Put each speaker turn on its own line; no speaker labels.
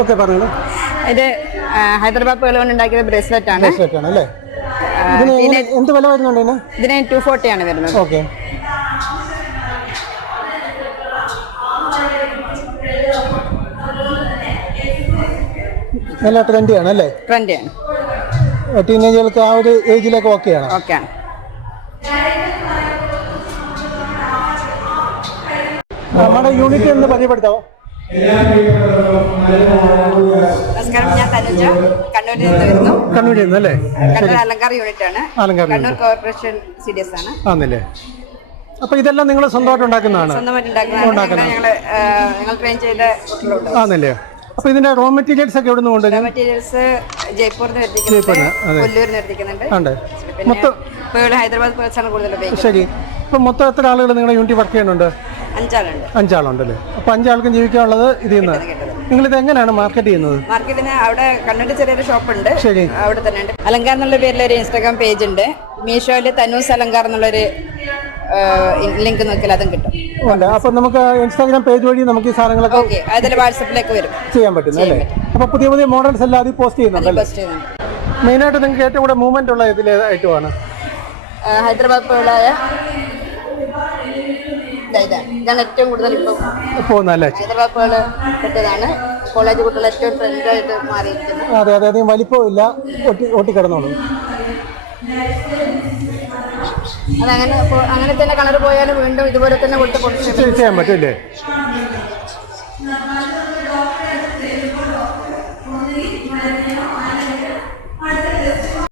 Okay പറഞ്ഞോളൂ.
ഇത് ഹൈദരാബാദ് പോലെ കൊണ്ട് ഉണ്ടാക്കിയ ബ്രേസ്ലെറ്റ് ആണ്.
ബ്രേസ്ലെറ്റ് ആണ് അല്ലേ? ഇതിന് എന്ത് വില വരുന്നുണ്ട് ഇതിന്?
ടു ഫോർട്ടി ആണ് വരുന്നത്.
ഓക്കെ നല്ല ട്രെൻഡിയാണ് അല്ലേ
ട്രെൻഡി ആണ്.
ടീനേജുകൾക്ക് ആ ഒരു ഏജിലേക്ക് ഓക്കെയാണ്
ഓക്കെ ആണ്.
നമ്മുടെ യൂണിറ്റ് ഒന്ന് പരിചയപ്പെടുത്താവോ?
നമസ്കാരം ഞാൻ തനുജ. കണ്ണൂരിൽ നിന്ന് വരുന്നു.
കണ്ണൂരിൽ നിന്ന് അല്ലേ?
കണ്ണൂർ അലങ്കാർ യൂണിറ്റ് ആണ്.
Alankar
Kannur corporation C D S ആണ്.
ആണല്ലേ? അപ്പൊ ഇതെല്ലാം നിങ്ങൾ സ്വന്തമായിട്ട് ഉണ്ടാക്കുന്നതാണ്? ആന്നല്ലേ അപ്പൊ ഇതിന്റെ റോ മെറ്റീരിയൽസ് ഒക്കെ എവിടെ നിന്ന്
മെറ്റീരിയൽസ് ജയ്പൂരിൽ. കൊല്ലൂരിൽ ഹൈദരാബാദ് കൂടുതൽ
ശരി. ഇപ്പൊ മൊത്തം എത്ര ആളുകൾ നിങ്ങളുടെ യൂണിറ്റ് വർക്ക് ചെയ്യുന്നുണ്ട്?
അഞ്ചാളുണ്ട്.
അഞ്ചാളുണ്ടല്ലേ? അപ്പൊ അഞ്ചാൾക്കും ജീവിക്കാനുള്ളത് ഇതിൽ നിന്ന്. നിങ്ങൾ ഇത് എങ്ങനെയാണ് മാർക്കറ്റ് ചെയ്യുന്നത്?
മാർക്കറ്റിന് അവിടെ കണ്ണൂർ ചെറിയൊരു ഷോപ്പ് ഉണ്ട്
ശരി.
അവിടെ തന്നെ ഉണ്ട് അലങ്കാർ എന്നുള്ള പേരിൽ ഒരു ഇൻസ്റ്റാഗ്രാം പേജ് ഉണ്ട്. മീഷോയിൽ തനൂസ് അലങ്കാർ എന്നുള്ളൊരു ലിങ്ക് നോക്കിയാൽ അതും കിട്ടും.
അപ്പൊ നമുക്ക് ഇൻസ്റ്റാഗ്രാം പേജ് വഴി നമുക്ക് ഈ സാധനങ്ങളൊക്കെ
ഓക്കെ അതിൽ വാട്സപ്പിലേക്ക് വരും.
ചെയ്യാൻ പറ്റുന്നു അല്ലേ? അപ്പൊ പുതിയ പുതിയ മോഡൽസ് എല്ലാം അതിൽ പോസ്റ്റ് ചെയ്യുന്നുണ്ടല്ലേ
മെയിൻ ആയിട്ട്
മെയിനായിട്ട് നിങ്ങൾക്ക് ഏറ്റവും കൂടെ മൂവ്മെന്റ് ഉള്ള ഇതിലേതായിട്ടുമാണ്?
ആ, ഹൈദരാബാദ് പേളായ ഇതാണ് ഇതാണ് ഏറ്റവും കൂടുതൽ ഇപ്പം
പോകുന്നല്ലേ
ഹൈദരാബാദ് പേൾ കിട്ടിയതാണ് കോളേജ് കുട്ടികൾ ഏറ്റവും ട്രെൻഡായിട്ട് മാറിയിരിക്കുന്നത്.
അതെ അതെ അധികം വലിപ്പമില്ല ഒട്ടി ഒട്ടിക്കിടന്നോളൂ.
അതങ്ങനെ അങ്ങനെ തന്നെ കളർ പോയാലും വീണ്ടും ഇതുപോലെ തന്നെ കൊടുത്ത്
ചെയ്യാൻ പറ്റും അല്ലേ